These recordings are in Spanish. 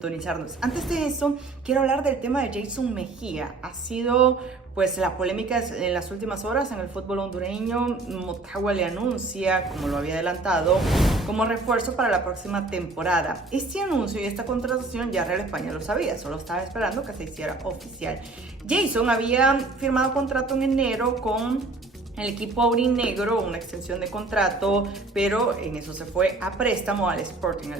Sintonizarnos. Antes de eso, quiero hablar del tema de Jason Mejía. Ha sido pues la polémica en las últimas horas en el fútbol hondureño. Motagua le anuncia, como lo había adelantado, como refuerzo para la próxima temporada. Este anuncio y esta contratación ya Real España lo sabía, solo estaba esperando que se hiciera oficial. Jason había firmado contrato en enero con el equipo aurinegro, una extensión de contrato, pero en eso se fue a préstamo al Sporting,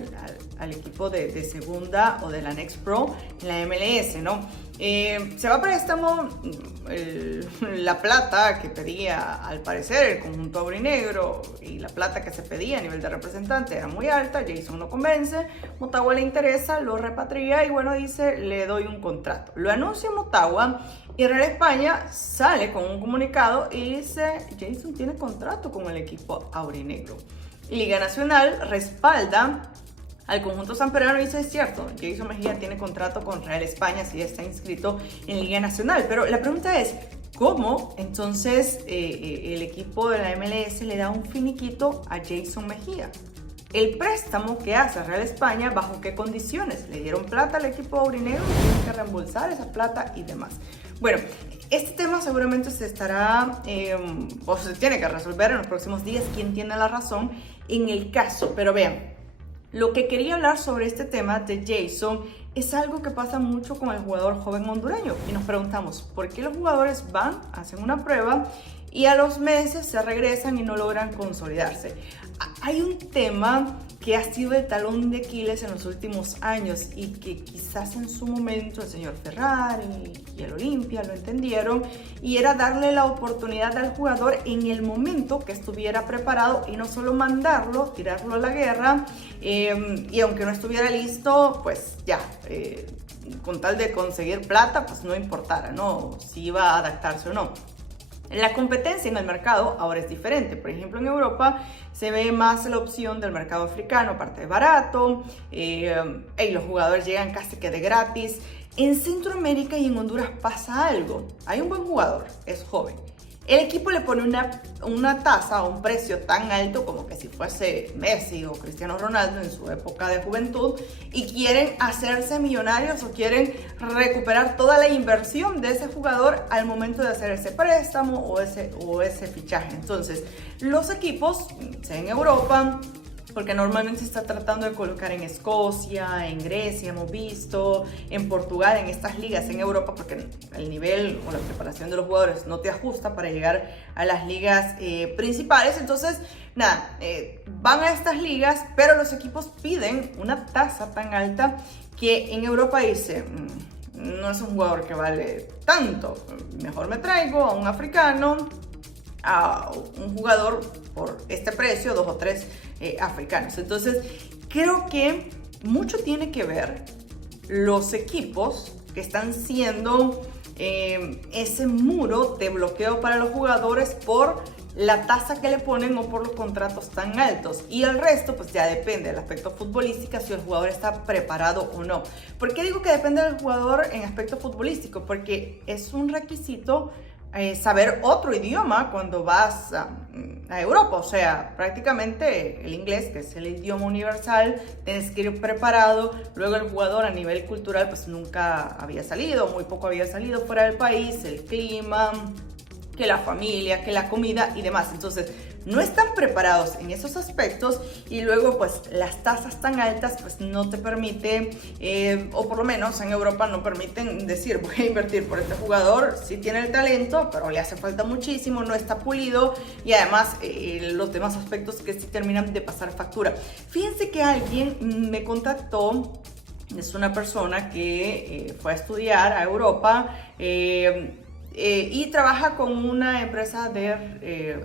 al equipo de segunda o de la Next Pro en la MLS, ¿no? Se va a préstamo, la plata que pedía al parecer el conjunto aurinegro y la plata que se pedía a nivel de representante era muy alta. Jason no convence, Motagua le interesa, lo repatria y bueno, dice, le doy un contrato. Lo anuncia Motagua y Real España sale con un comunicado y dice, Jason tiene contrato con el equipo aurinegro. Liga Nacional respalda al conjunto sanpedrano y dice, es cierto, Jason Mejía tiene contrato con Real España, sí está inscrito en Liga Nacional. Pero la pregunta es, ¿cómo entonces el equipo de la MLS le da un finiquito a Jason Mejía? El préstamo que hace Real España, ¿bajo qué condiciones? ¿Le dieron plata al equipo aurinegro? ¿Tienen que reembolsar esa plata y demás? Bueno, este tema seguramente se estará, o se tiene que resolver en los próximos días, quién tiene la razón en el caso. Pero vean, lo que quería hablar sobre este tema de Jason es algo que pasa mucho con el jugador joven hondureño. Y nos preguntamos, ¿por qué los jugadores van, hacen una prueba y a los meses se regresan y no logran consolidarse? Hay un tema que ha sido el talón de Aquiles en los últimos años y que quizás en su momento el señor Ferrari y el Olimpia lo entendieron, y era darle la oportunidad al jugador en el momento que estuviera preparado y no solo mandarlo, tirarlo a la guerra y aunque no estuviera listo, pues ya, con tal de conseguir plata, pues no importara, ¿no? Si iba a adaptarse o no. La competencia en el mercado ahora es diferente. Por ejemplo, en Europa se ve más la opción del mercado africano, aparte de barato, y los jugadores llegan casi que de gratis. En Centroamérica y en Honduras pasa algo. Hay un buen jugador, es joven. El equipo le pone una tasa o un precio tan alto como que si fuese Messi o Cristiano Ronaldo en su época de juventud, y quieren hacerse millonarios o quieren recuperar toda la inversión de ese jugador al momento de hacer ese préstamo o ese fichaje. Entonces, los equipos, sea en Europa, porque normalmente se está tratando de colocar en Escocia, en Grecia, hemos visto, en Portugal, en estas ligas, en Europa, porque el nivel o la preparación de los jugadores no te ajusta para llegar a las ligas principales. Entonces, nada, van a estas ligas, pero los equipos piden una tasa tan alta que en Europa dice, no es un jugador que vale tanto, mejor me traigo a un africano, a un jugador por este precio, 2 o 3 africanos. Entonces, creo que mucho tiene que ver los equipos que están siendo ese muro de bloqueo para los jugadores por la tasa que le ponen o por los contratos tan altos, y el resto pues ya depende del aspecto futbolístico, si el jugador está preparado o no. ¿Por qué digo que depende del jugador en aspecto futbolístico? Porque es un requisito saber otro idioma cuando vas a Europa. O sea, prácticamente el inglés, que es el idioma universal, tienes que ir preparado. Luego el jugador a nivel cultural pues nunca había salido, muy poco había salido fuera del país, el clima, que la familia, que la comida y demás. Entonces, no están preparados en esos aspectos, y luego pues las tasas tan altas pues no te permite, o por lo menos en Europa no permiten decir, voy a invertir por este jugador, sí tiene el talento, pero le hace falta muchísimo, no está pulido, y además los demás aspectos que sí terminan de pasar factura. Fíjense que alguien me contactó, es una persona que fue a estudiar a Europa, y trabaja con una empresa de